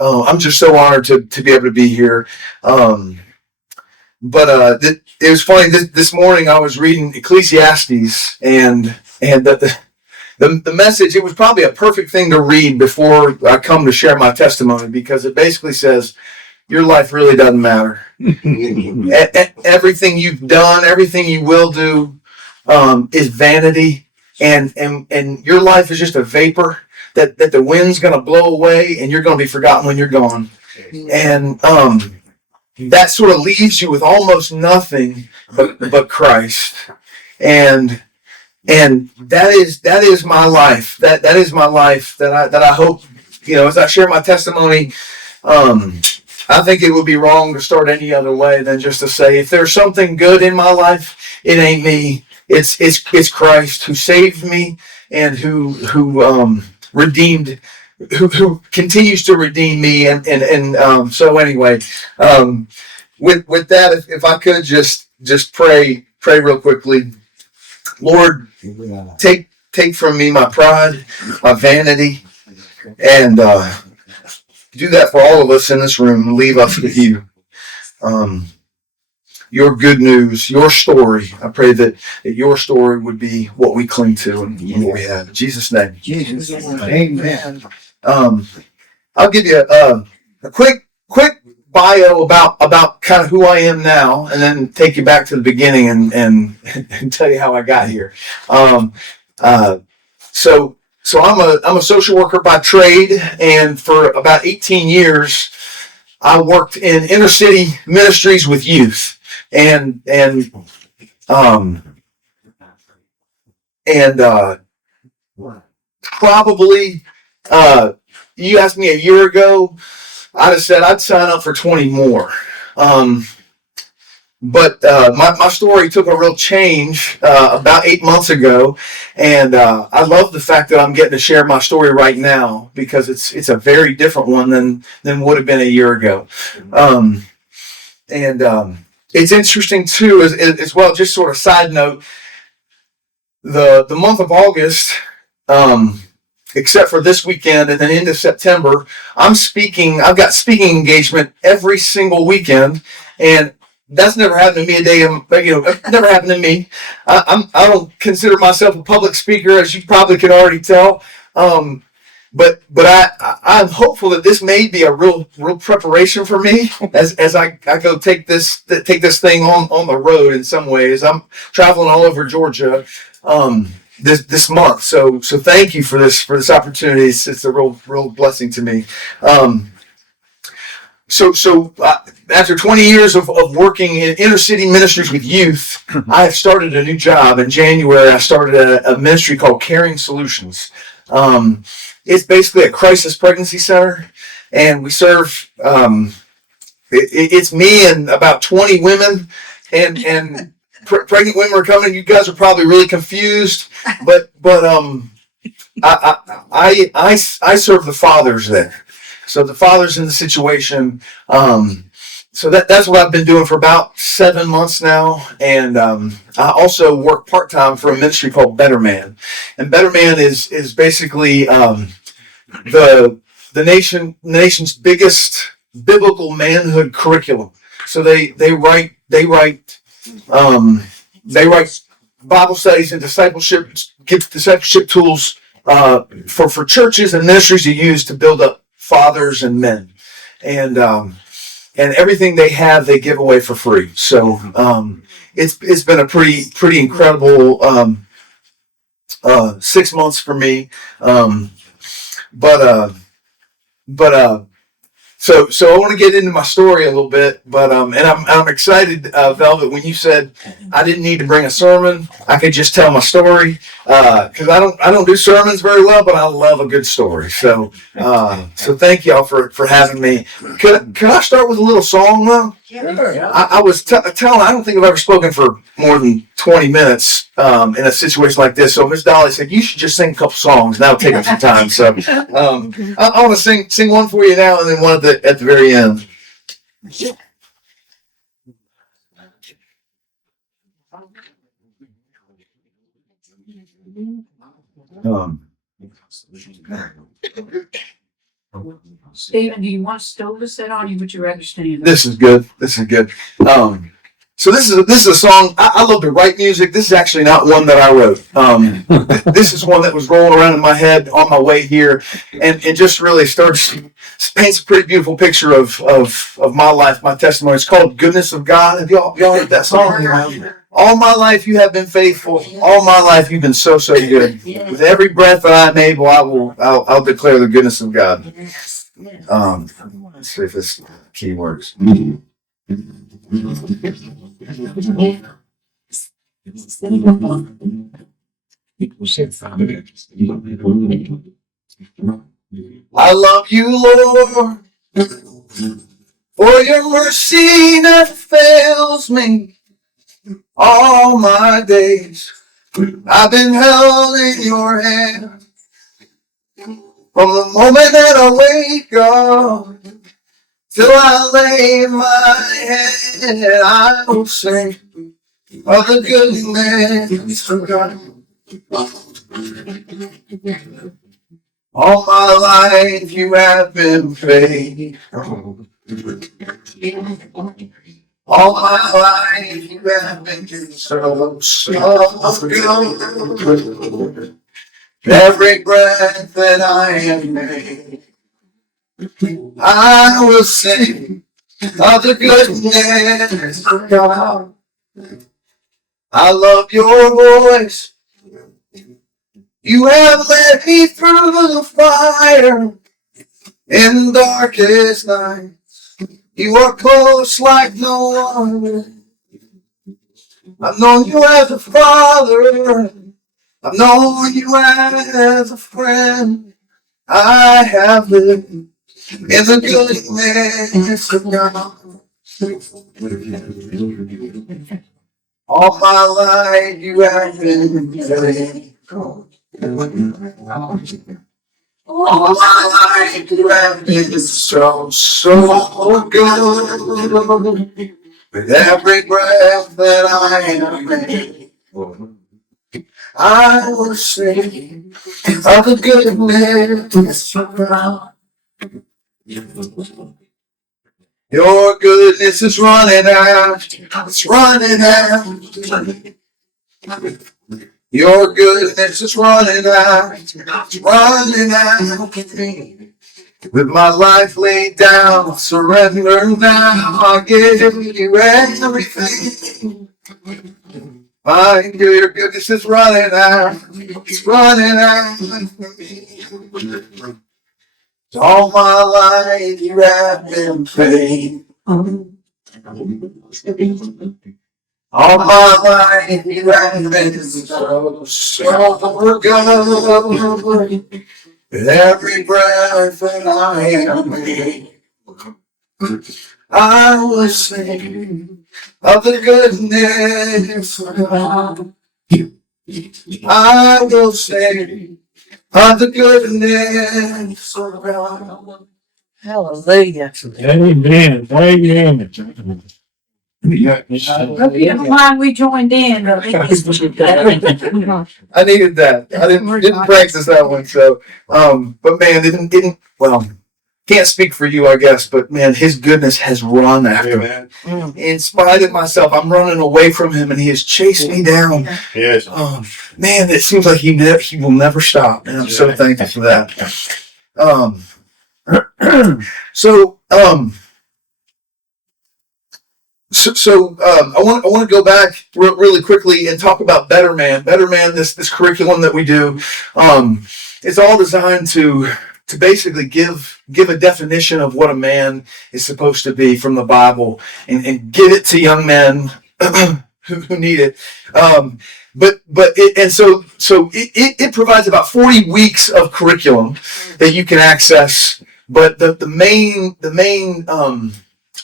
I'm just so honored to be able to be here. Um, it was funny. This morning I was reading Ecclesiastes, and the message. It was probably a perfect thing to read before I come to share my testimony, because it basically says your life really doesn't matter. Everything you've done, everything you will do, is vanity, and your life is just a vapor that the wind's going to blow away, and you're going to be forgotten when you're gone. And that sort of leaves you with almost nothing but Christ. And that is my life. That is my life that I hope, as I share my testimony. I think it would be wrong to start any other way than just to say, if there's something good in my life, it ain't me. It's Christ who saved me, and who redeemed, who continues to redeem me. So anyway, um, with that, if I could just pray real quickly. Lord, take from me my pride, my vanity, and do that for all of us in this room. Leave us with you. Um, your good news, your story. I pray that your story would be what we cling to and what we have. In Jesus' name. Jesus. Amen. Um, I'll give you a quick bio about kind of who I am now, and then take you back to the beginning and tell you how I got here. Um, uh, so I'm a social worker by trade, and for about 18 years I worked in inner city ministries with youth, and um and probably you asked me a year ago, I'd have said I'd sign up for 20 more. Um, but my story took a real change about 8 months ago, and I love the fact that I'm getting to share my story right now, because it's a very different one than would have been a year ago. Um, and It's interesting too, as well. Just sort of side note, the month of August. Um, Except for this weekend and then into September, I'm speaking. I've got speaking engagement every single weekend, and that's never happened to me a day. It never happened to me. I don't consider myself a public speaker, as you probably can already tell. Um, I'm hopeful that this may be a real preparation for me as I go take this thing on the road. In some ways, I'm traveling all over Georgia. This month. So thank you for this opportunity. It's a real blessing to me. Um, After 20 years of working in inner city ministries with youth, I have started a new job. In January, I started a ministry called Caring Solutions. It's basically a crisis pregnancy center, and we serve. It's me and about 20 women, and pregnant women are coming. You guys are probably really confused, but I serve the fathers there. So the fathers in the situation. So that's what I've been doing for about 7 months now, and I also work part time for a ministry called Better Man, and Better Man is basically the nation's biggest biblical manhood curriculum. So um, they write Bible studies and give discipleship tools for churches and ministries to use to build up fathers and men, and everything they have they give away for free. So it's been a pretty incredible 6 months for me, but uh, but So I want to get into my story a little bit, but and I'm excited, Velvet, when you said I didn't need to bring a sermon. I could just tell my story, because I don't do sermons very well, but I love a good story. So thank y'all for having me. Could I start with a little song though? Sure. I was telling. I don't think I've ever spoken for more than 20 minutes in a situation like this. So Miss Dolly said you should just sing a couple songs. That'll take up some time. So I want to sing one for you now, and then one at the very end. Um, Steven, do you want a stove to sit on, or would you rather stand up? This is good. So this is a song. I love to write music. This is actually not one that I wrote. This is one that was rolling around in my head on my way here, and it just really paints a pretty beautiful picture of my life, my testimony. It's called "Goodness of God." Have y'all heard that song? All my life you have been faithful. All my life you've been so good. With every breath that I'm able, I'll declare the goodness of God. Let's see if this key works. I love you, Lord, for your mercy never fails me. All my days I've been held in your hand. From the moment that I wake up till I lay my head, I will sing of the goodness of God. All my life you have been faithful. All my life you have been so good. Every breath that I am made, I will sing of the goodness of God. I love your voice. You have led me through the fire in darkest night. You are close like no other. I've known you as a father. I've known you as a friend. I have lived in the goodness of God. All my life you have been faithful. All my life you have been so good. With every breath that I am made, I will sing of the goodness of God. Your goodness is running out. It's running out. Your goodness is running out. It's running out. With my life laid down, surrender now. I'll give you everything. Your goodness is running out. It's running out. All my life you have been faithful. All my life you have been so good. With every breath that I am made, I will sing of the goodness of God. I will sing of the goodness of God. Hallelujah. Amen. Amen. Hope you don't mind we joined in. I needed that. I didn't practice that one, so but man, didn't well, can't speak for you, I guess, but man, his goodness has run after me. In spite of myself, I'm running away from him, and he has chased me down. Yes. Man, it seems like he will never stop, and I'm so thankful for that. I want to go back really quickly and talk about Better Man. Better Man, this curriculum that we do, it's all designed to basically give a definition of what a man is supposed to be from the Bible, and give it to young men who need it. It provides about 40 weeks of curriculum that you can access. But the main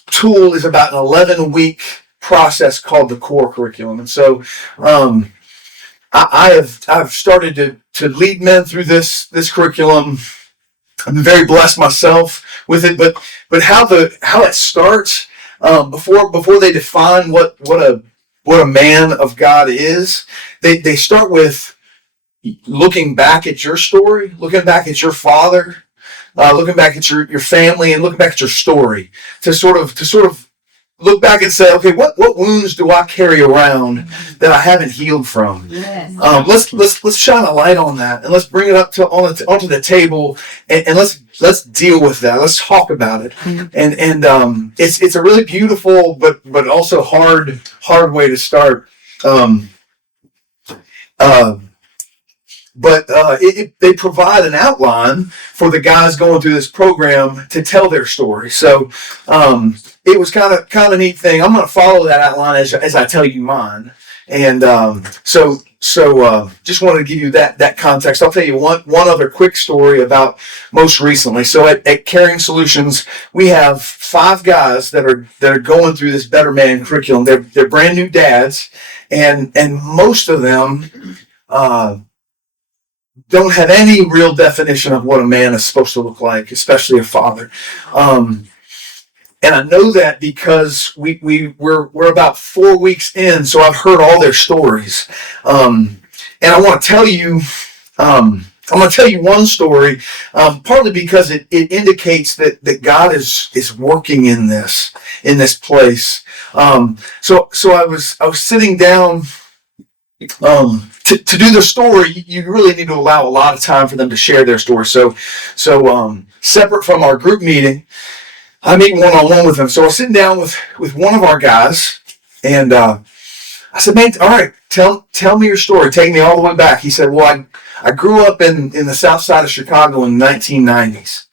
tool is about an 11-week process called the core curriculum. And so I've started to lead men through this curriculum. I've been very blessed myself with it, but how it starts, before they define what a man of God is, they start with looking back at your story, looking back at your father, looking back at your family and looking back at your story to sort of look back and say, okay, what wounds do I carry around that I haven't healed from? Yes. Let's shine a light on that, and let's bring it up onto the table, and let's deal with that. Let's talk about it. And it's a really beautiful but also hard way to start. But they provide an outline for the guys going through this program to tell their story. So it was kind of a neat thing. I'm going to follow that outline as I tell you mine. And so just wanted to give you that context. I'll tell you one other quick story about most recently. So at Caring Solutions, we have 5 guys that are going through this Better Man curriculum. They're brand new dads, and most of them don't have any real definition of what a man is supposed to look like, especially a father. And I know that because we're about 4 weeks in, so I've heard all their stories. And I want to tell you, I'm going to tell you one story, partly because it indicates that God is working in this place. So I was sitting down. To do the story, you really need to allow a lot of time for them to share their story. So separate from our group meeting, I meet one-on-one with them. So I was sitting down with one of our guys, and I said, "Man, all right, tell me your story. Take me all the way back." He said, "Well, I grew up in the south side of Chicago in the 1990s."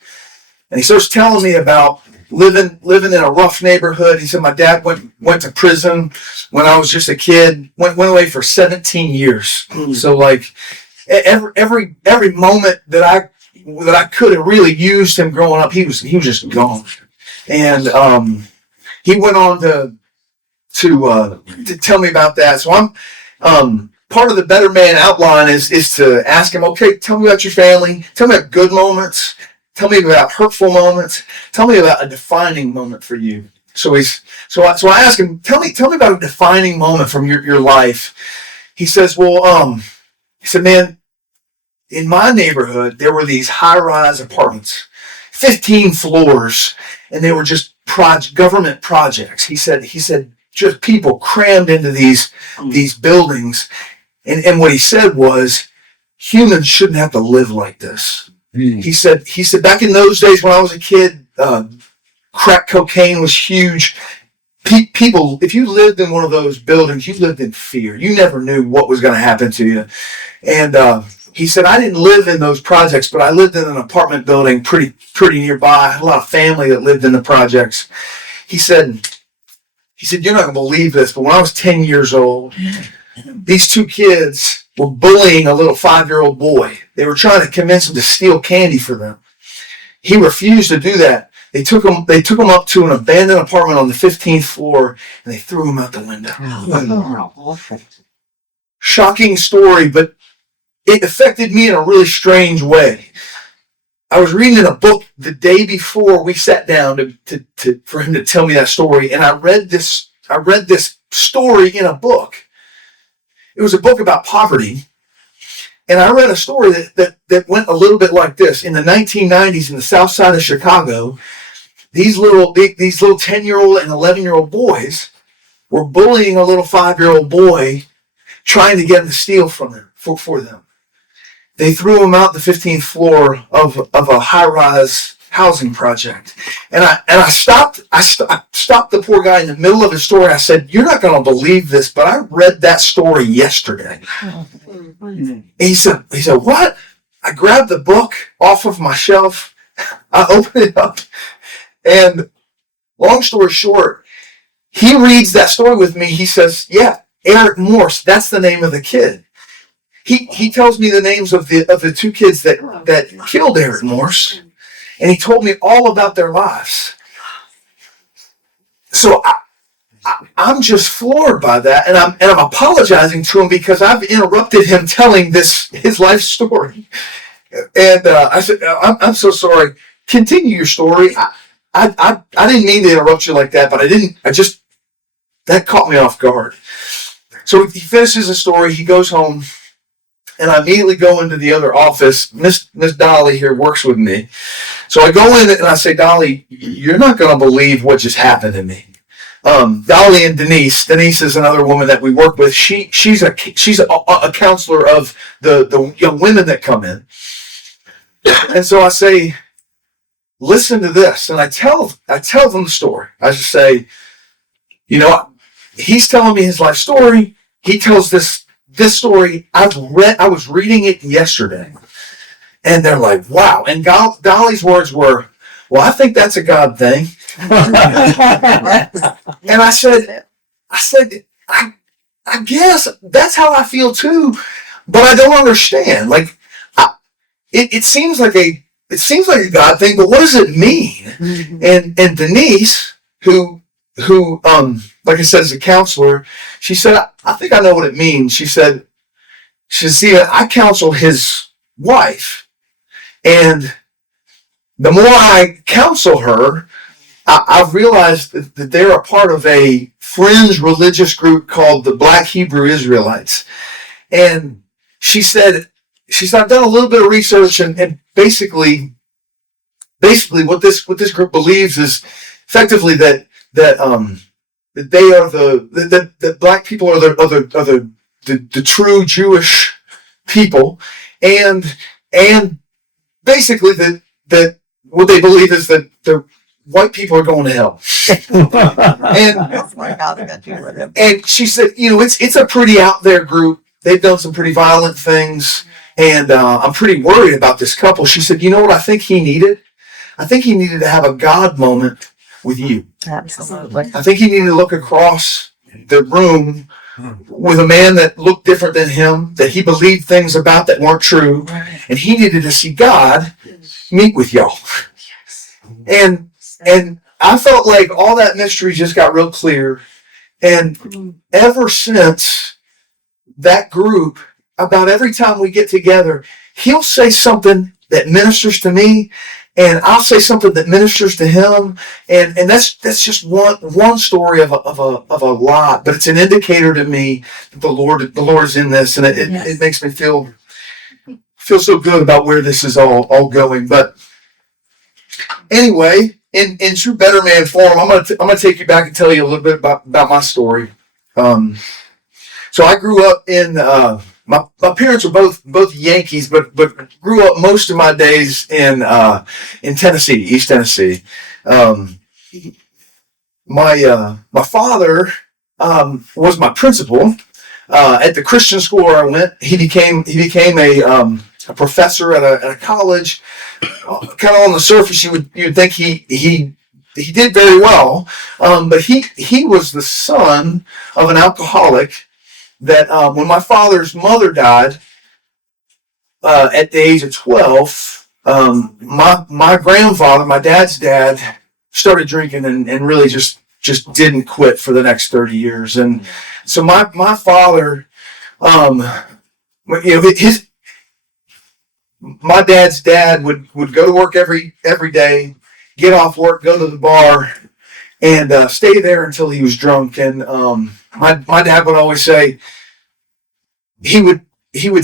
And he starts telling me about living in a rough neighborhood. He said, "My dad went to prison when I was just a kid. Went away for 17 years. So like every moment that I could have really used him growing up, he was just gone." And he went on to tell me about that. So I'm part of the Better Man outline is to ask him, okay, tell me about your family. Tell me about good moments. Tell me about hurtful moments. Tell me about a defining moment for you. So I asked him, tell me about a defining moment from your life. He says, well, he said, man, in my neighborhood, there were these high-rise apartments, 15 floors, and they were just government projects. He said, just people crammed into these buildings. And what he said was, humans shouldn't have to live like this. He said back in those days when I was a kid, crack cocaine was huge. People, if you lived in one of those buildings, you lived in fear. You never knew what was going to happen to you. And he said, I didn't live in those projects, but I lived in an apartment building pretty nearby. I had a lot of family that lived in the projects. He said, you're not going to believe this, but when I was 10 years old, these 2 kids were bullying a little 5-year-old boy. They were trying to convince him to steal candy for them. He refused to do that. They took him up to an abandoned apartment on the 15th floor, and they threw him out the window. Shocking story, but it affected me in a really strange way. I was reading a book the day before we sat down for him to tell me that story, and I read this story in a book. It was a book about poverty, and I read a story that went a little bit like this. In the 1990s, in the south side of Chicago, these little 10-year-old and 11-year-old boys were bullying a little 5-year-old boy, trying to get him to steal from them for them. They threw him out the 15th floor of a high-rise housing project. And I stopped the poor guy in the middle of his story. I said, you're not going to believe this, but I read that story yesterday. And he said, what? I grabbed the book off of my shelf. I opened it up. And long story short, he reads that story with me. He says, yeah, Eric Morse, that's the name of the kid. He tells me the names of the 2 kids that killed Eric Morse. And he told me all about their lives. So I'm just floored by that, and I'm apologizing to him because I've interrupted him telling his life story. And I said, I'm so sorry. Continue your story. I didn't mean to interrupt you like that, but that caught me off guard. So he finishes the story. He goes home, and I immediately go into the other office. Miss Dolly here works with me. So I go in and I say, Dolly, you're not going to believe what just happened to me. Dolly and Denise is another woman that we work with. She's a counselor of the young women that come in. And so I say, listen to this. And I tell them the story. I just say, he's telling me his life story. He tells this story. I was reading it yesterday. And they're like, wow. And Dolly's words were, well, I think that's a God thing. And I said, I guess that's how I feel too, but I don't understand. Like, it seems like a God thing, but what does it mean? Mm-hmm. And Denise, who like I said, is a counselor, she said, I think I know what it means. She said, see, I counsel his wife, and the more I counsel her, I've realized that they're a part of a fringe religious group called the Black Hebrew Israelites. And she said, I've done a little bit of research, and basically what this group believes is effectively that they are the black people are the true Jewish people, and basically that what they believe is that the white people are going to hell. And she said, it's a pretty out there group. They've done some pretty violent things, and I'm pretty worried about this couple. She said, you know what I think he needed? I think he needed to have a God moment with you. Absolutely. I think he needed to look across the room with a man that looked different than him, that he believed things about that weren't true, and he needed to see God meet with y'all. And I felt like all that mystery just got real clear. And ever since that group, about every time we get together, he'll say something that ministers to me, and I'll say something that ministers to him. And that's just one story of a lot, but it's an indicator to me that the Lord is in this, and it makes me feel so good about where this is all going. But anyway, in true Better Man form, I'm gonna take you back and tell you a little bit about my story. So I grew up in my parents were both Yankees, but grew up most of my days in Tennessee, East Tennessee. My father was my principal at the Christian school where I went. He became a professor at a college. Kind of on the surface, you would think he did very well, but he was the son of an alcoholic. That when my father's mother died at the age of 12, my grandfather, my dad's dad, started drinking and really just didn't quit for the next 30 years. And so my father, my dad's dad would go to work every day, get off work, go to the bar, and stay there until he was drunk. And my dad would always say he would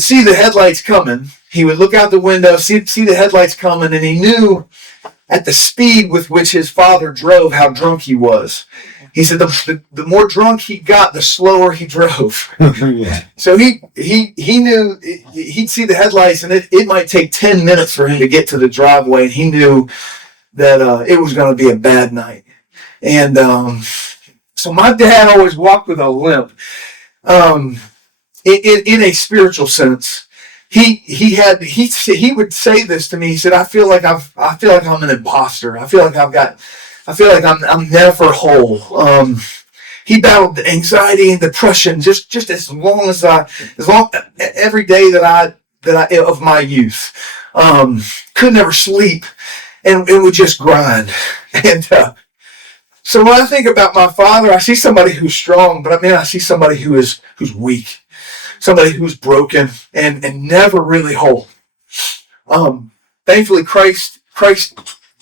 see the headlights coming. He would look out the window, see the headlights coming, and he knew at the speed with which his father drove how drunk he was. He said the more drunk he got, the slower he drove. So he knew he'd see the headlights, and it might take 10 minutes for him to get to the driveway, and he knew that it was going to be a bad night. And so my dad always walked with a limp. In a spiritual sense, he would say this to me. He said, I feel like I'm an imposter. I feel like I'm never whole. He battled anxiety and depression just as long every day that I of my youth. Could never sleep and would just grind. And so when I think about my father, I see somebody who's strong, but I see somebody who's weak. Somebody who's broken and never really whole. Thankfully, Christ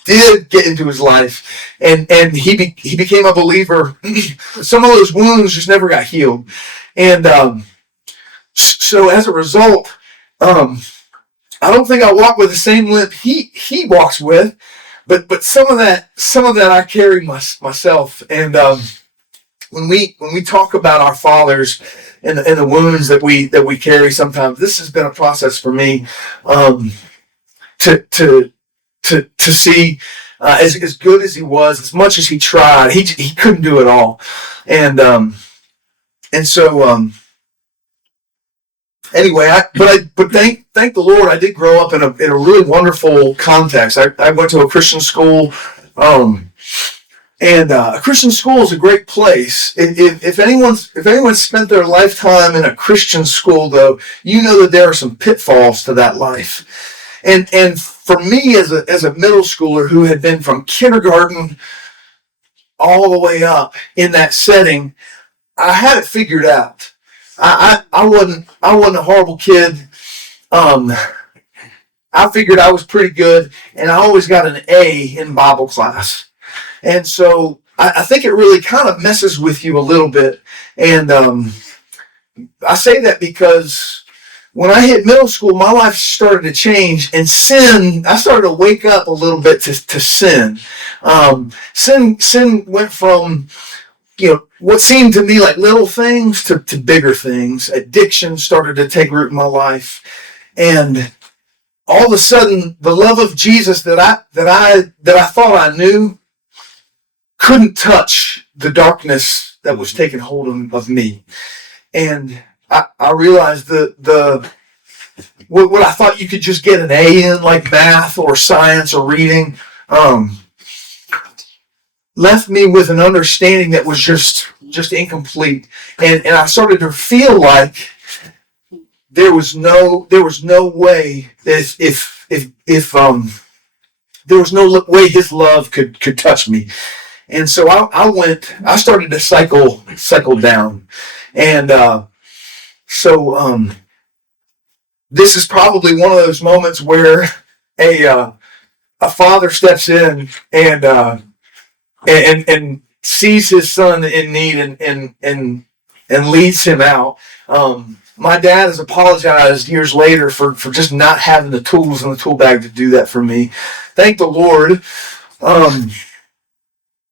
did get into his life, and he became a believer. Some of those wounds just never got healed, and so as a result, I don't think I walk with the same limp he walks with. but some of that I carry myself. And when we talk about our fathers and the wounds that we carry, sometimes this has been a process for me to see as good as he was, as much as he tried, he couldn't do it all. And so anyway, but thank the Lord, I did grow up in a really wonderful context. I went to a Christian school, and a Christian school is a great place. If anyone's spent their lifetime in a Christian school, though, you know that there are some pitfalls to that life. And for me, as a middle schooler who had been from kindergarten all the way up in that setting, I had it figured out. I wasn't a horrible kid. I figured I was pretty good, and I always got an A in Bible class. And so I think it really kind of messes with you a little bit. And I say that because when I hit middle school, my life started to change, and I started to wake up a little bit to sin. Sin went from, what seemed to me like little things to bigger things. Addiction started to take root in my life. And all of a sudden, the love of Jesus that I thought I knew couldn't touch the darkness that was taking hold of me. And I realized what I thought you could just get an A in, like math or science or reading, left me with an understanding that was just incomplete. And I started to feel like there was no way that if there was no way his love could touch me. And so I started to cycle down. And so this is probably one of those moments where a father steps in and sees his son in need and leads him out. My dad has apologized years later for just not having the tools in the tool bag to do that for me. Thank the Lord.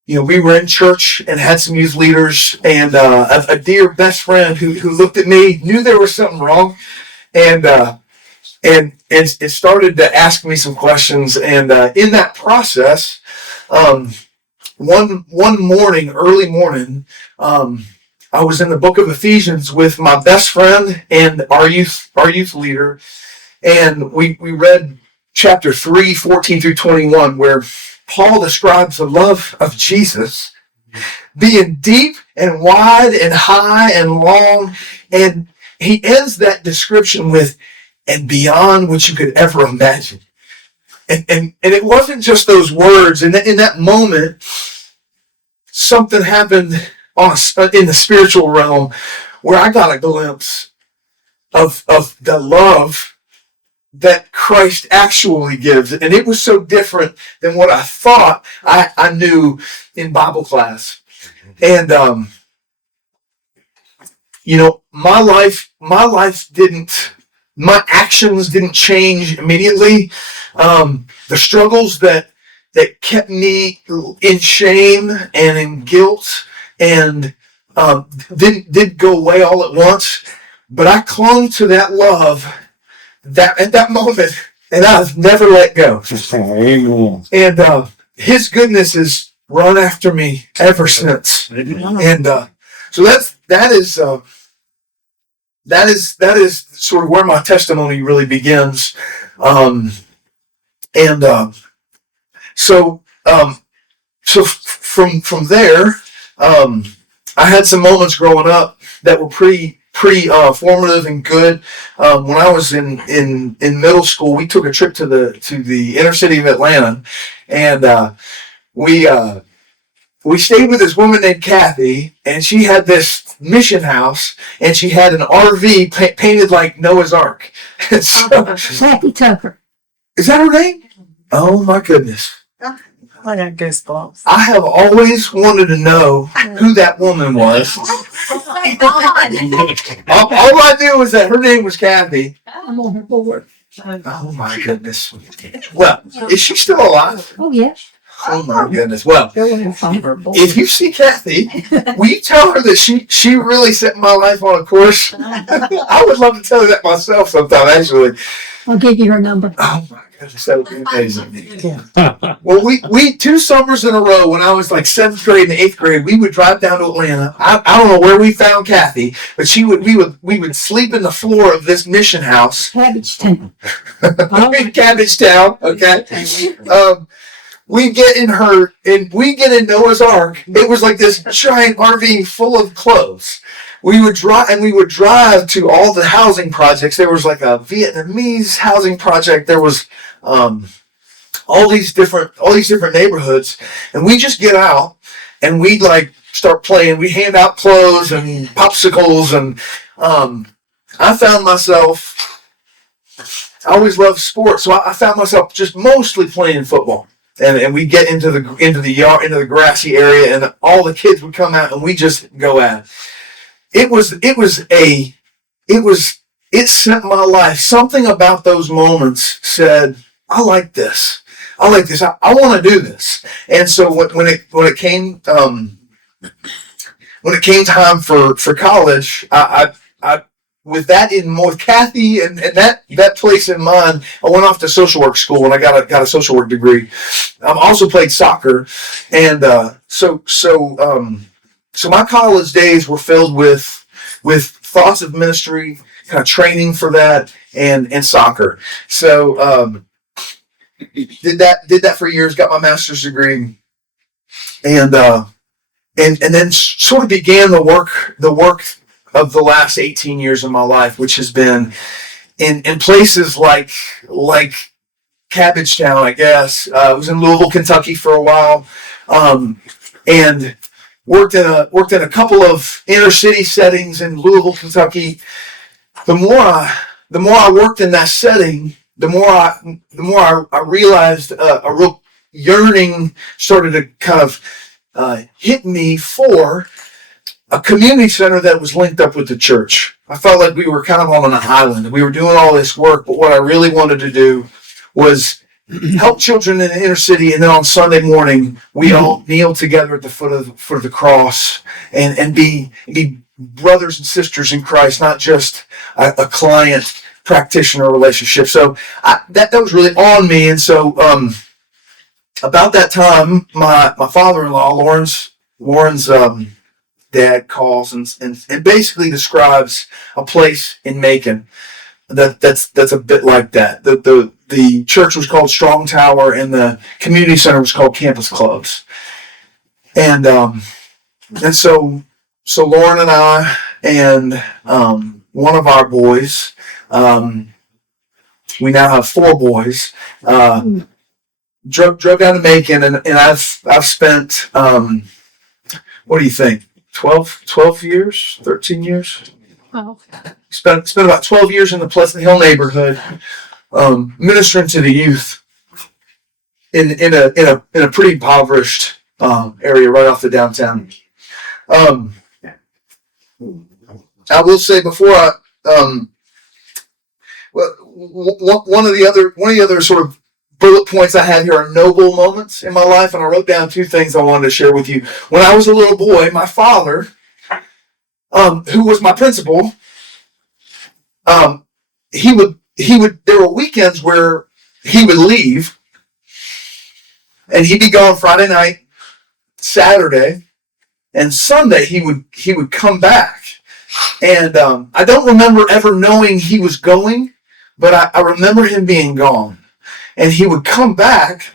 We were in church and had some youth leaders, and a dear best friend who looked at me, knew there was something wrong, and it started to ask me some questions. And in that process, one morning, early morning, I was in the book of Ephesians with my best friend and our youth leader, and we read chapter 3, 14 through 21, where Paul describes the love of Jesus being deep and wide and high and long, and he ends that description with, and beyond what you could ever imagine. And it wasn't just those words. In that moment, something happened in the spiritual realm where I got a glimpse of the love that Christ actually gives. And it was so different than what I thought I knew in Bible class. And, my actions didn't change immediately. The struggles that kept me in shame and in guilt and didn't go away all at once. But I clung to that love that at that moment, and I've never let go. Amen. And his goodness has run after me ever since. And so that is sort of where my testimony really begins. So from there, I had some moments growing up that were pretty formative and good. When I was in middle school, we took a trip to the inner city of Atlanta, and we stayed with this woman named Kathy, and she had this mission house, and she had an RV painted like Noah's Ark. So, Happy Tucker. is that her name? Oh my goodness. I got goosebumps. I have always wanted to know who that woman was. Oh my God. All I knew was that her name was Kathy. I'm on her board. Oh my goodness. Well, is she still alive? Oh, yes. Oh my goodness. Well, Go and find her board. if you see Kathy, will you tell her that she really set my life on a course? I would love to tell her that myself sometime, actually. I'll give you her number. Oh my goodness, that would be amazing. Yeah. Well, we 2 summers in a row when I was like 7th grade and 8th grade, we would drive down to Atlanta. I don't know where we found Kathy, but we would sleep in the floor of this mission house. Cabbage Town. In Cabbage Town, okay? We get in Noah's Ark. It was like this giant RV full of clothes. We would drive to all the housing projects. There was like a Vietnamese housing project. There was all these different neighborhoods, and we just get out and we'd like start playing. We hand out clothes and popsicles, and I found myself. I always loved sports, so I found myself just mostly playing football. And we get into the yard, into the grassy area, and all the kids would come out, and we just go at it. It sent my life. Something about those moments said, I like this. I want to do this. And so when it came time for college, I with that with Kathy and that place in mind, I went off to social work school and I got a social work degree. Also played soccer, and so my college days were filled with thoughts of ministry, kind of training for that, and soccer. So did that for years. Got my master's degree, and then sort of began the work of the last 18 years of my life, which has been in places like Cabbage Town, I guess. I was in Louisville, Kentucky for a while, and worked in a couple of inner city settings in Louisville, Kentucky. The more I worked in that setting, the more I realized a real yearning started to kind of hit me for a community center that was linked up with the church. I felt like we were kind of on an island. We were doing all this work, but what I really wanted to do was help children in the inner city, and then on Sunday morning, we all kneel together at the foot of the cross and be brothers and sisters in Christ, not just a client practitioner relationship. So that was really on me, and so about that time, my father-in-law, Lauren's dad calls and basically describes a place in Macon that's a bit like that. The church was called Strong Tower, and the community center was called Campus Clubs. And so Lauren and I and one of our boys, we now have 4 boys, drove down to Macon, and I've spent what do you think? 12 years, 13 years. Oh. Spent about 12 years in the Pleasant Hill neighborhood, ministering to the youth in a pretty impoverished area right off the downtown. I will say before one of the other sort of bullet points I had here are noble moments in my life, and I wrote down 2 things I wanted to share with you. When I was a little boy, my father, who was my principal, he would there were weekends where he would leave, and he'd be gone Friday night, Saturday, and Sunday he would come back. And I don't remember ever knowing he was going, but I remember him being gone. And he would come back,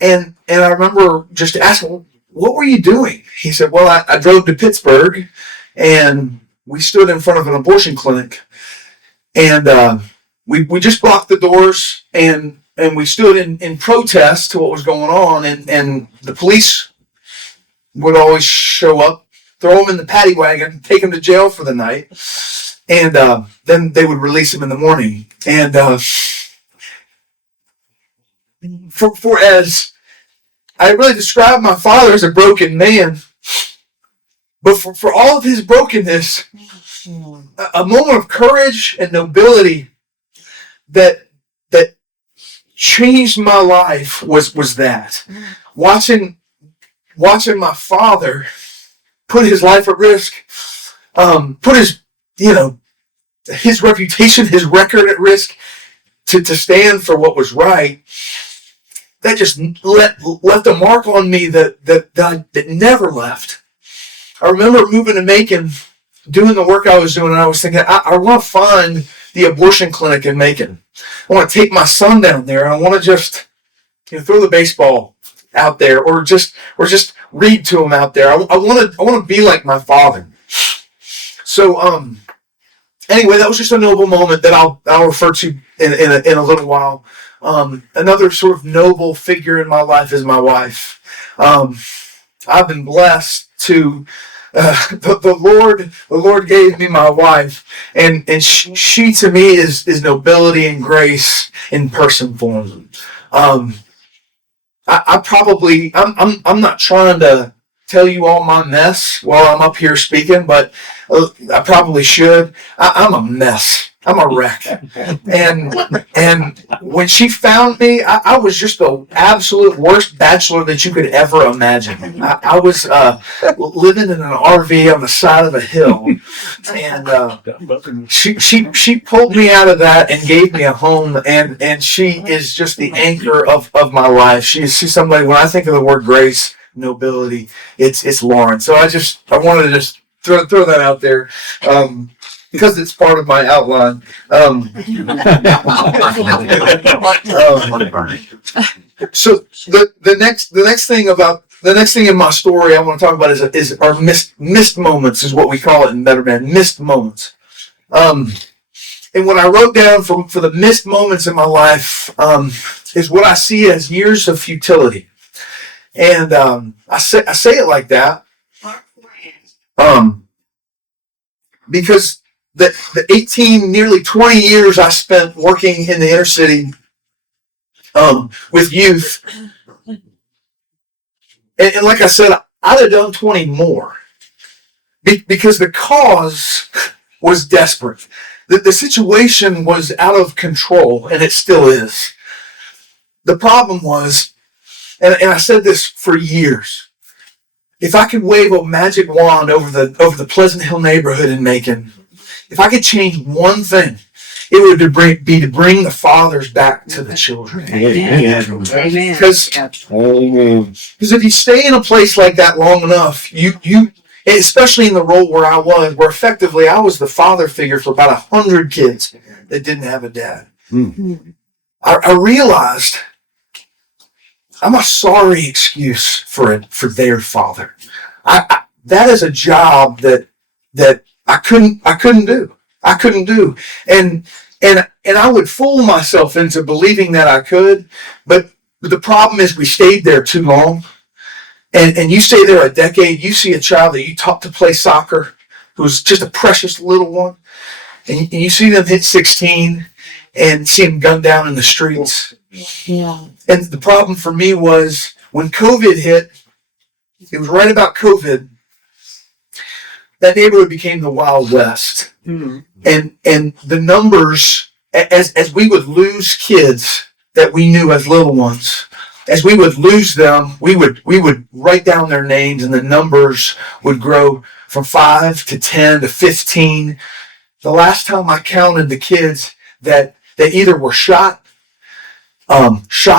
and I remember just asking, what were you doing? He said, well, I drove to Pittsburgh, and we stood in front of an abortion clinic, and we just blocked the doors, and we stood in protest to what was going on, and the police would always show up, throw him in the paddy wagon, take him to jail for the night, and then they would release him in the morning. And for as I really describe my father as a broken man, but for all of his brokenness, a moment of courage and nobility that changed my life was that watching my father put his life at risk, put his reputation, his record at risk to stand for what was right. That just left a mark on me that never left. I remember moving to Macon, doing the work I was doing, and I was thinking, I want to find the abortion clinic in Macon. I want to take my son down there. I want to just throw the baseball out there, or just read to him out there. I want to be like my father. So anyway, that was just a noble moment that I'll refer to in a little while. Another sort of noble figure in my life is my wife. I've been blessed to the Lord gave me my wife, and she to me is nobility and grace in person form. I'm not trying to tell you all my mess while I'm up here speaking, but I probably should. I'm a mess. I'm a wreck. And when she found me, I was just the absolute worst bachelor that you could ever imagine. I was living in an RV on the side of a hill, and she pulled me out of that and gave me a home, and she is just the anchor of my life. She's somebody, when I think of the word grace, nobility, it's Lauren. So I wanted to just throw that out there. Because it's part of my outline. So the next thing in my story I want to talk about is our missed moments, is what we call it in Better Man, missed moments. And what I wrote down for the missed moments in my life is what I see as years of futility. And I say it like that because the 18, nearly 20 years I spent working in the inner city with youth, and like I said, I'd have done 20 more because the cause was desperate. The situation was out of control, and it still is. The problem was, and I said this for years, if I could wave a magic wand over the Pleasant Hill neighborhood in Macon, if I could change one thing, it would be to bring the fathers back to the children. Amen. Because if you stay in a place like that long enough, you especially in the role where I was, where effectively I was the father figure for about 100 kids that didn't have a dad. I realized I'm a sorry excuse for their father. That is a job that I couldn't do. And I would fool myself into believing that I could, but the problem is we stayed there too long. And you stay there a decade, you see a child that you taught to play soccer, who's just a precious little one, and you see them hit 16 and see them gunned down in the streets. Yeah. And the problem for me was when COVID hit, it was right about COVID, that neighborhood became the Wild West. And the numbers, as we would lose kids that we knew as little ones, as we would lose them, we would write down their names, and the numbers would grow from 5 to 10 to 15. The last time I counted the kids that either were shot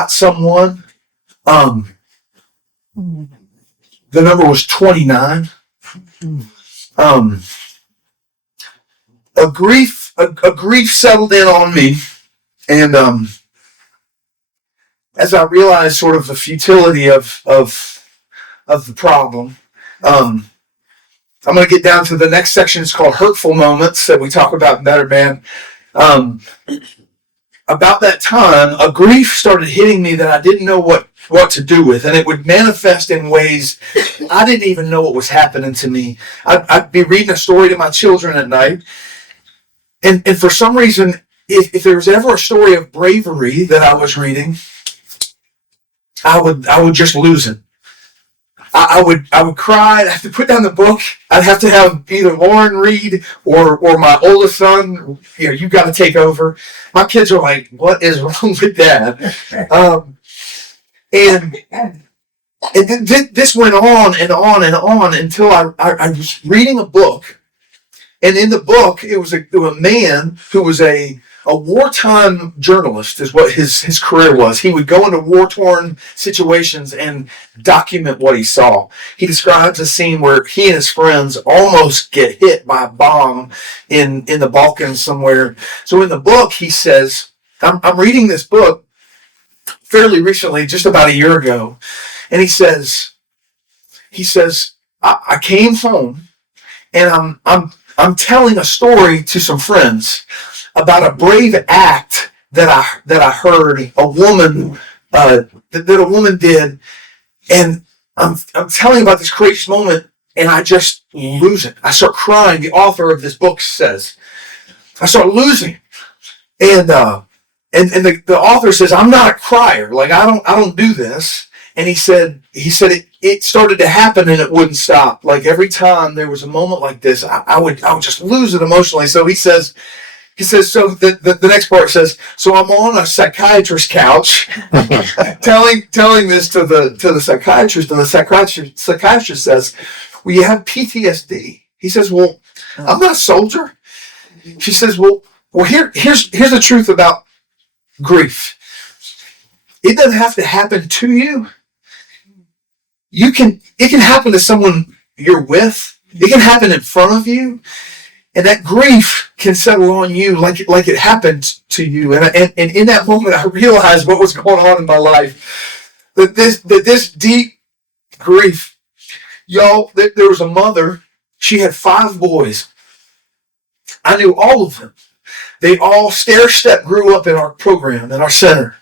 someone, the number was 29. A grief settled in on me, and as I realized sort of the futility of the problem, I'm going to get down to the next section. It's called Hurtful Moments, that we talk about in Better Man. About that time, a grief started hitting me that I didn't know what to do with, and it would manifest in ways I didn't even know what was happening to me. I'd be reading a story to my children at night, and for some reason, if there was ever a story of bravery that I was reading, I would just lose it. I would cry. I'd have to put down the book. I'd have to have either Lauren read or my oldest son. You got to take over. My kids are like, "What is wrong with Dad?" And this went on and on and on until I was reading a book, and in the book it was a man who was a wartime journalist, is what his career was. He would go into war-torn situations and document what he saw. He describes a scene where he and his friends almost get hit by a bomb in the Balkans somewhere. So in the book, he says, I'm reading this book fairly recently, just about a year ago, and he says, I came home and I'm telling a story to some friends about a brave act that I heard a woman that a woman did, and I'm telling about this courageous moment, and I just lose it. I start crying. The author of this book says, I start losing, and the author says, I'm not a crier. Like I don't do this. And he said it started to happen and it wouldn't stop. Like every time there was a moment like this, I would just lose it emotionally. So he says, so the next part says, so I'm on a psychiatrist's couch telling this to the psychiatrist, and the psychiatrist says, well, you have PTSD. He says, well, I'm not a soldier. She says, well, here's the truth about grief. It doesn't have to happen to you. It can happen to someone you're with. It can happen in front of you. And that grief can settle on you like it happened to you. And in that moment, I realized what was going on in my life. That this deep grief, y'all, there was a mother. She had 5 boys. I knew all of them. They all stair-step grew up in our program, in our center.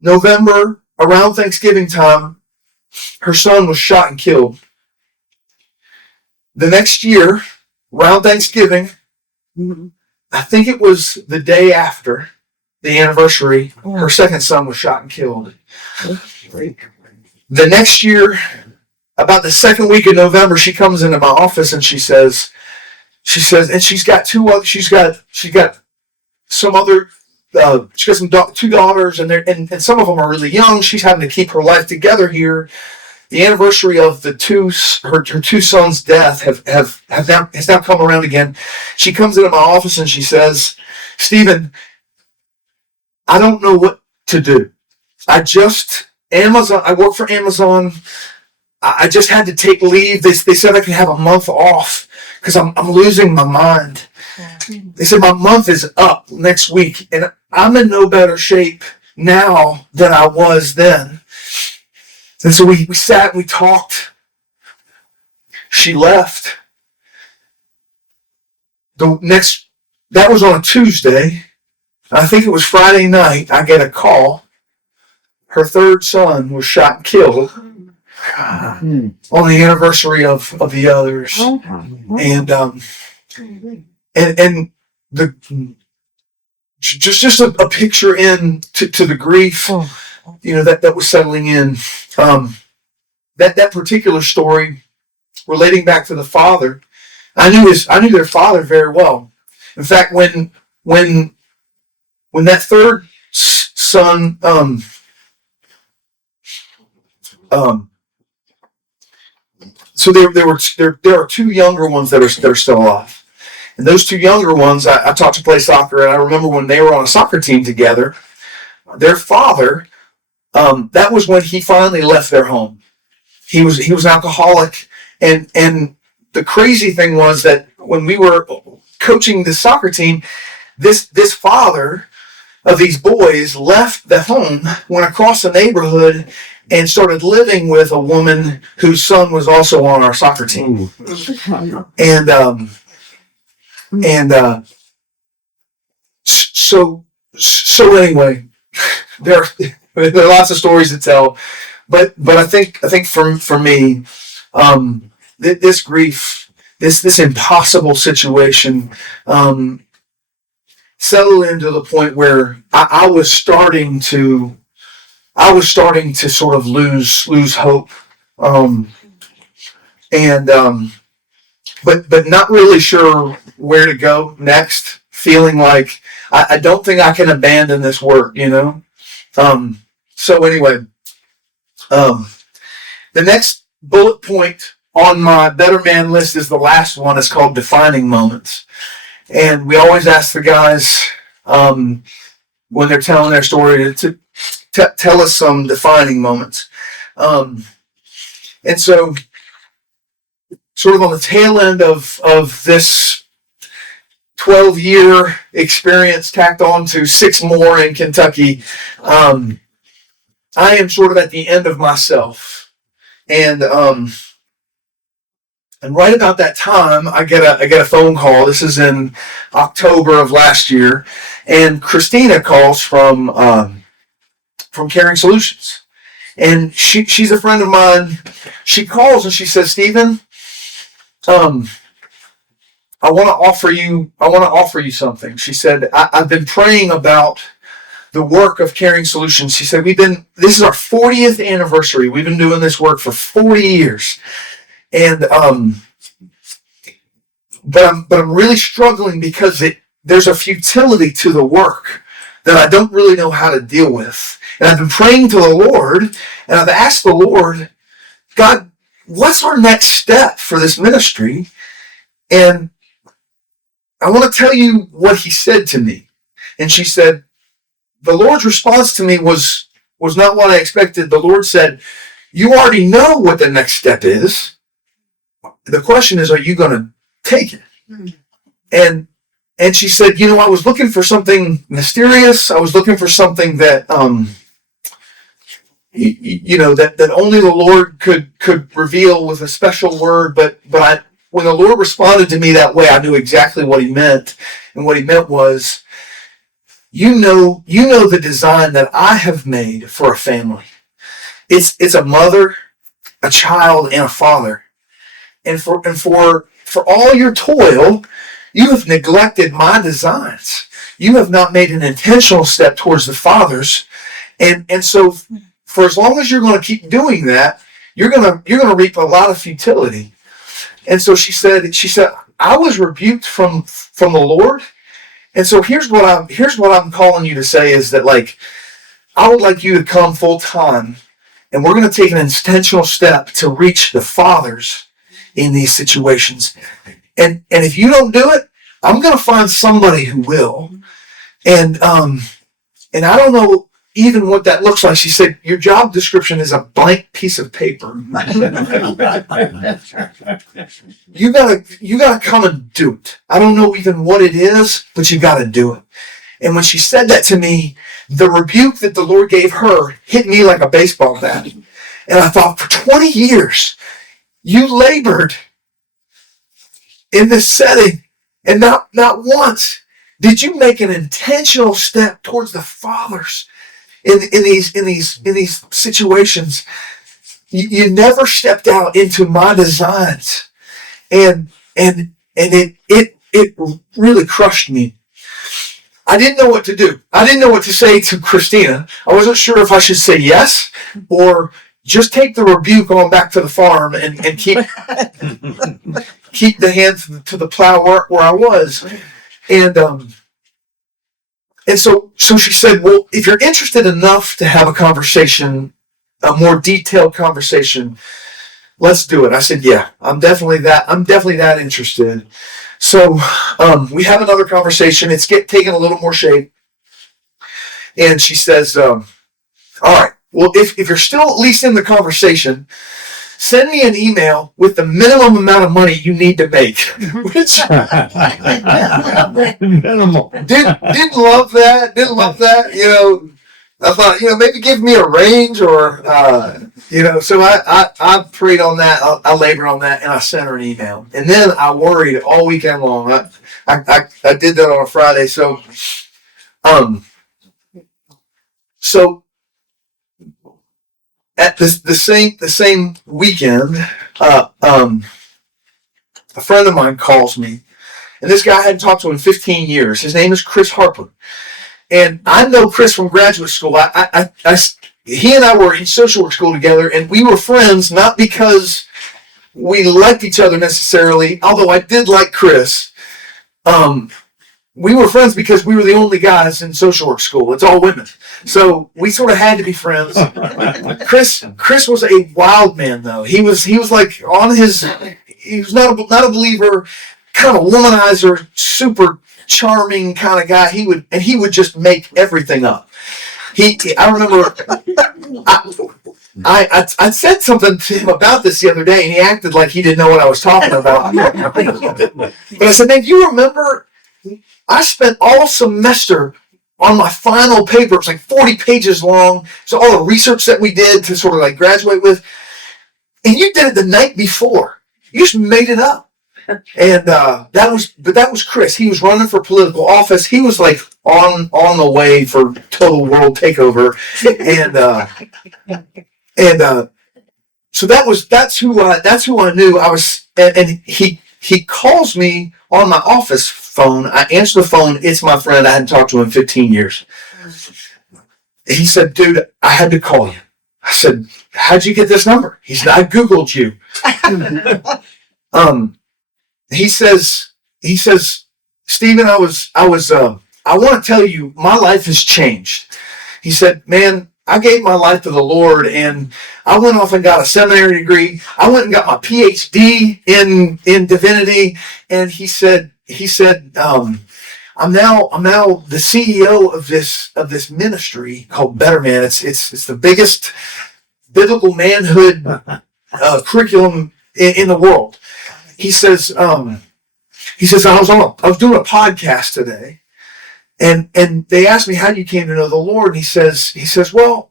November, around Thanksgiving time, her son was shot and killed. The next year, around Thanksgiving, I think it was the day after the anniversary, her second son was shot and killed. The next year, about the second week of November, she comes into my office and she says, and she's got she's got some other, she got 2 daughters, and some of them are really young. She's having to keep her life together here. The anniversary of her 2 sons' death has now come around again. She comes into my office and she says, Steven, I don't know what to do. I work for Amazon. I just had to take leave. They said I could have a month off because I'm losing my mind. They said my month is up next week, and I'm in no better shape now than I was then. And so we sat and we talked. She left. That was on a Tuesday. I think it was Friday night. I get a call. Her 3rd son was shot and killed on the anniversary of the others. And the just a picture to the grief, that was settling in. That particular story, relating back to the father, I knew their father very well. In fact, when that 3rd son, so there are 2 younger ones that are still alive. And those 2 younger ones, I taught to play soccer, and I remember when they were on a soccer team together, their father, that was when he finally left their home. He was an alcoholic, and the crazy thing was that when we were coaching this soccer team, this father of these boys left the home, went across the neighborhood, and started living with a woman whose son was also on our soccer team. So anyway, there are lots of stories to tell, but I think for me, this grief, this impossible situation, settle into the point where I was starting to sort of lose hope. But not really sure where to go next, feeling like I don't think I can abandon this work, So anyway, the next bullet point on my Better Man list is the last one. It's called Defining Moments. And we always ask the guys when they're telling their story to tell us some defining moments. And so sort of on the tail end of this 12-year experience tacked on to 6 more in Kentucky, I am sort of at the end of myself. And right about that time, I get a phone call. This is in October of last year, and Christina calls from Caring Solutions, and she's a friend of mine. She calls and she says, "Steven, I want to offer you something." She said, I've been praying about the work of Caring Solutions. She said, this is our 40th anniversary. We've been doing this work for 40 years. And, but I'm really struggling because there's a futility to the work that I don't really know how to deal with. And I've been praying to the Lord, and I've asked the Lord, God, what's our next step for this ministry? And I want to tell you what he said to me. And she said, the Lord's response to me was not what I expected. The Lord said, you already know what the next step is. The question is, are you going to take it? And she said, I was looking for something mysterious. I was looking for something that, that only the Lord could reveal with a special word. But when the Lord responded to me that way, I knew exactly what he meant. And what he meant was, you know the design that I have made for a family. It's a mother, a child, and a father. And for all your toil, you have neglected my designs. You have not made an intentional step towards the Father's. And so for as long as you're going to keep doing that, you're going to reap a lot of futility. And so she said, I was rebuked from the Lord. And so here's what I'm calling you to say is that, like, I would like you to come full time, and we're going to take an intentional step to reach the fathers in these situations. And if you don't do it, I'm going to find somebody who will. And I don't know even what that looks like. She said, your job description is a blank piece of paper. You gotta come and do it. I don't know even what it is, but you gotta do it. And when she said that to me, the rebuke that the Lord gave her hit me like a baseball bat. And I thought, for 20 years, you labored in this setting, and not once did you make an intentional step towards the fathers in these situations. You never stepped out into my designs, and it really crushed me. I didn't know what to do. I didn't know what to say to Christina. I wasn't sure if I should say yes or just take the rebuke on back to the farm and keep the hands to the plow where I was. And so she said, well, if you're interested enough to have a conversation, a more detailed conversation, let's do it. I said, yeah, I'm definitely that interested. So we have another conversation. It's taking a little more shape. And she says, all right, well, if you're still at least in the conversation, send me an email with the minimum amount of money you need to make. Which Minimal. didn't love that. I thought, maybe give me a range or, so I prayed on that. I labored on that, and I sent her an email. And then I worried all weekend long. I did that on a Friday. So at the same weekend, a friend of mine calls me, And this guy I hadn't talked to in 15 years. His name is Chris Harper. And I know Chris from graduate school. He and I were in social work school together, and we were friends not because we liked each other necessarily, although I did like Chris. We were friends because we were the only guys in social work school. It's all women. So we sort of had to be friends. Chris was a wild man, though. He was like on his, he was not a believer, kind of a womanizer, super charming kind of guy. He would just make everything up. I remember I said something to him about this the other day, and he acted like he didn't know what I was talking about. But I said, man, do you remember I spent all semester on my final paper. It was like 40 pages long. So all the research that we did to sort of like graduate with, and you did it the night before. You just made it up. And that was Chris. He was running for political office. He was like on the way for total world takeover. And so that's who I knew. I was, and he calls me on my office phone. I answer the phone. It's my friend. I hadn't talked to him in 15 years. He said, dude, I had to call you. I said, how'd you get this number? He said, I Googled you. He says, Steven, I want to tell you, my life has changed. He said, man, I gave my life to the Lord, and I went off and got a seminary degree. I went and got my PhD in divinity. And he said, I'm now the CEO of this ministry called Better Man. It's the biggest biblical manhood curriculum in the world. He says, I was doing a podcast today, and they asked me how you came to know the Lord. And he says, well,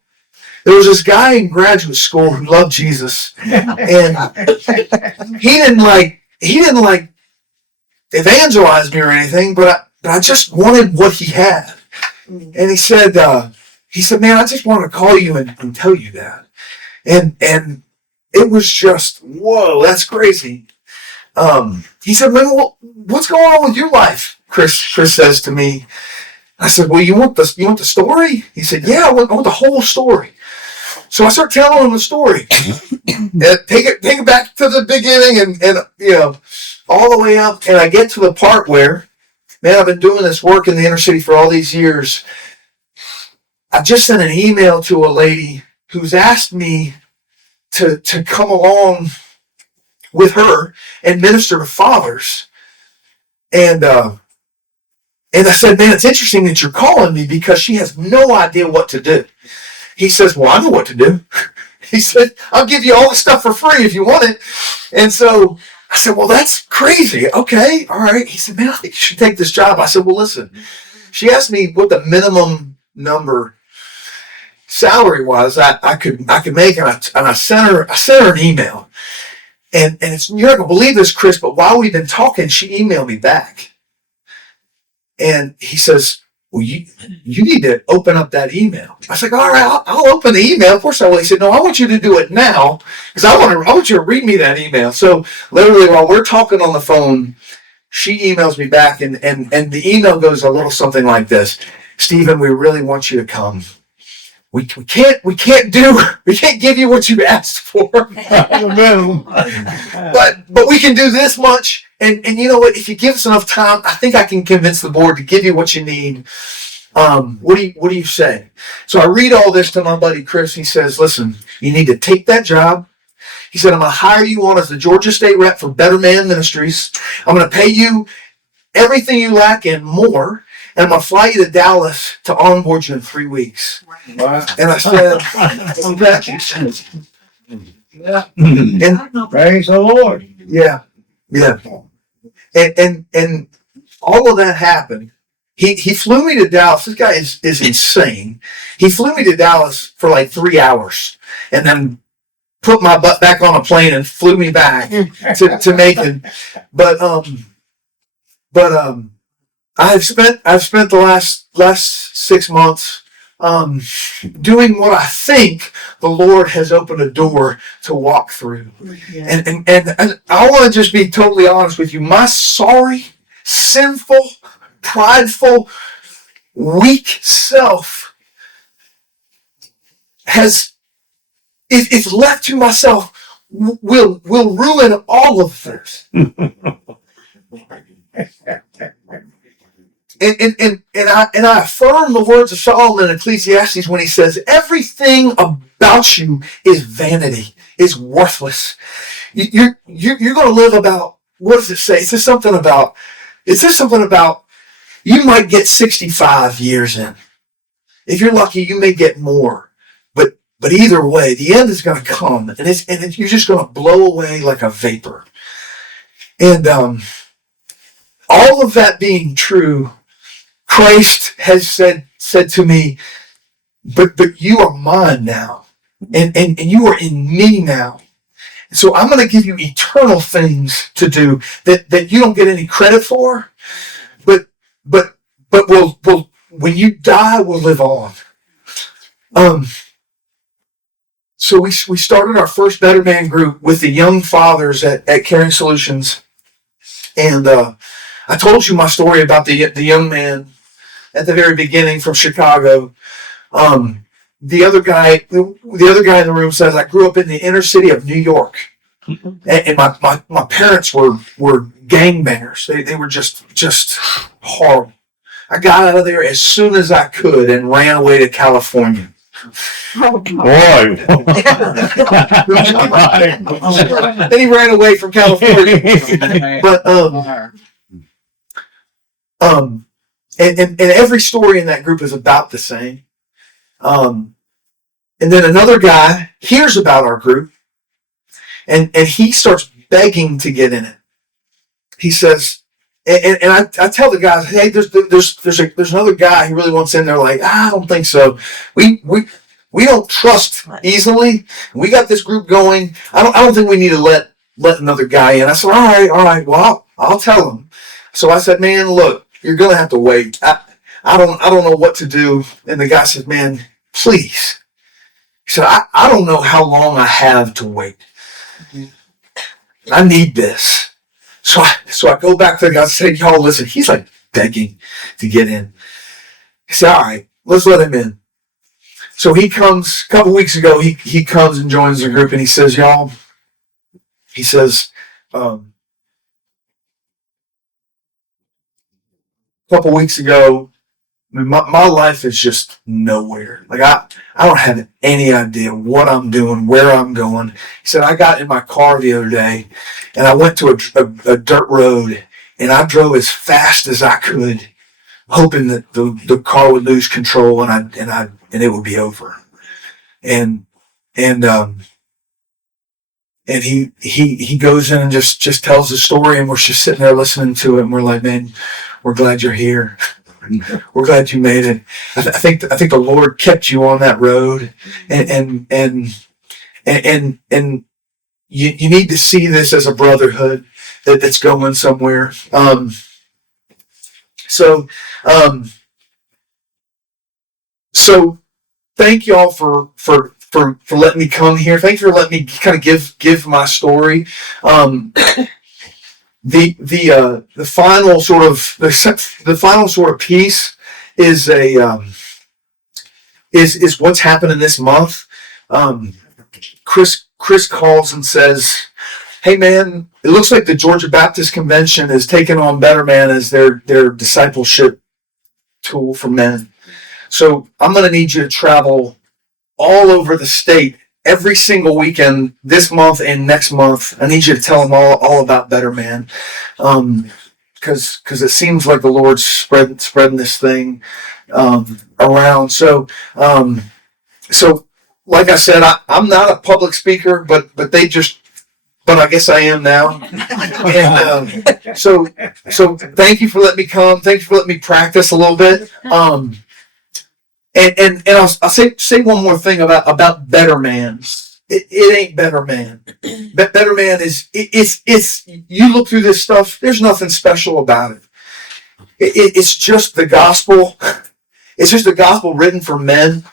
there was this guy in graduate school who loved Jesus, and he didn't like evangelize me or anything, but I just wanted what he had. And he said, man, I just wanted to call you and tell you that. And it was just, whoa, that's crazy. He said, man, what's going on with your life? Chris says to me. I said, well, you want the story? He said, yeah, I want the whole story. So I start telling him the story. And take it back to the beginning and all the way up. And I get to the part where, man, I've been doing this work in the inner city for all these years. I just sent an email to a lady who's asked me to come along with her and minister to fathers. And I said, man, it's interesting that you're calling me because she has no idea what to do. He says, well, I know what to do. He said, I'll give you all the stuff for free if you want it. And so I said, well, that's crazy. Okay, all right. He said, man, I think you should take this job. I said, well, listen, she asked me what the minimum number salary was I could make, and I sent her an email. And you're not gonna believe this, Chris, but while we've been talking, she emailed me back. And he says, well, you need to open up that email. I was like, all right, I'll open the email. Of course I will. He said, no, I want you to do it now because I want you to read me that email. So literally while we're talking on the phone, she emails me back, and the email goes a little something like this: Steven, we really want you to come. We can't give you what you asked for. But we can do this much. And you know what? If you give us enough time, I think I can convince the board to give you what you need. What do you say? So I read all this to my buddy Chris. He says, listen, you need to take that job. He said, I'm going to hire you on as the Georgia State rep for Better Man Ministries. I'm going to pay you everything you lack and more. And I'm going to fly you to Dallas to onboard you in 3 weeks. Wow. And I said, yeah. And Praise the Lord. Yeah. Yeah. And all of that happened. He flew me to Dallas. This guy is insane. He flew me to Dallas for like 3 hours and then put my butt back on a plane and flew me back to Macon. But I've spent the last 6 months doing what I think the Lord has opened a door to walk through. Yeah. And I want to just be totally honest with you. My sorry sinful, prideful, weak self if left to myself, will ruin all of this. And I affirm the words of Solomon in Ecclesiastes when he says, everything about you is vanity, is worthless. You're going to live about, what does it say? It says something about, you might get 65 years in. If you're lucky, you may get more. But either way, the end is going to come, and you're just going to blow away like a vapor. And all of that being true, Christ has said to me, but you are mine now, and you are in me now. So I'm going to give you eternal things to do that you don't get any credit for, but will when you die, will live on. So we started our first Better Man group with the young fathers at Caring Solutions, and I told you my story about the young man at the very beginning from Chicago. The other guy in the room says I grew up in the inner city of New York, and my parents were gangbangers. They were just horrible. I got out of there as soon as I could and ran away to California. Boy. Then he ran away from California. But and every story in that group is about the same. And then another guy hears about our group, and he starts begging to get in it. He says, and I tell the guys, hey, there's another guy who really wants in there. Like, I don't think so. We don't trust easily. We got this group going. I don't think we need to let another guy in. I said, all right. Well, I'll tell him. So I said, man, look, you're gonna have to wait. I don't know what to do. And the guy said, man, please. He said, I don't know how long I have to wait. I need this. So I go back to the guy and say, y'all, listen, he's like begging to get in. He said, all right, let's let him in. So he comes, a couple weeks ago, he comes and joins the group, and he says, y'all, a couple weeks ago, I mean, my life is just nowhere. Like I don't have any idea what I'm doing, where I'm going. He said, I got in my car the other day and I went to a dirt road and I drove as fast as I could, hoping that the car would lose control and it would be over. And he goes in and just tells the story, and we're just sitting there listening to it, and we're like, man, we're glad you're here. We're glad you made it. I think the Lord kept you on that road, and you need to see this as a brotherhood that's going somewhere. So thank y'all for letting me come here. Thank you for letting me kind of give my story. The final sort of piece is is what's happening this month. Chris calls and says, hey man, it looks like the Georgia Baptist Convention has taken on Better Man as their discipleship tool for men. So I'm going to need you to travel all over the state every single weekend this month and next month. I need you to tell them all about Better Man, because it seems like the Lord's spreading this thing around. So like I said, I'm not a public speaker, but I guess I am now. And so thank you for letting me come. Thank you for letting me practice a little bit. And I'll say one more thing about Better Man. It ain't Better Man. Better Man is it's you look through this stuff. There's nothing special about it. It's just the gospel. It's just the gospel written for men.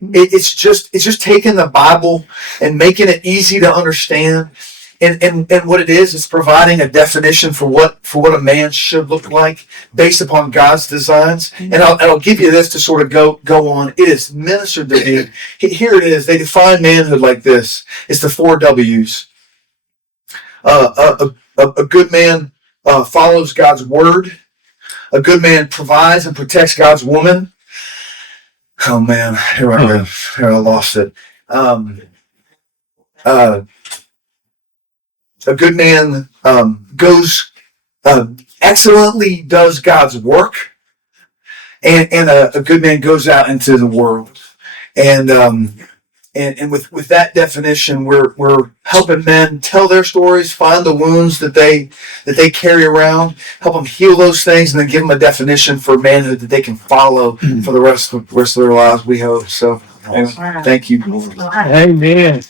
It's just taking the Bible and making it easy to understand. And what it is providing a definition for what a man should look like based upon God's designs. And I'll give you this to sort of go on. It is ministered to me. Here it is. They define manhood like this. It's the 4 W's. A good man follows God's word. A good man provides and protects God's woman. Oh man, here I lost it. A good man goes excellently does God's work, and a good man goes out into the world. And with that definition, we're helping men tell their stories, find the wounds that they carry around, help them heal those things, and then give them a definition for manhood that they can follow for the rest of their lives. We hope so. Thank you. Amen.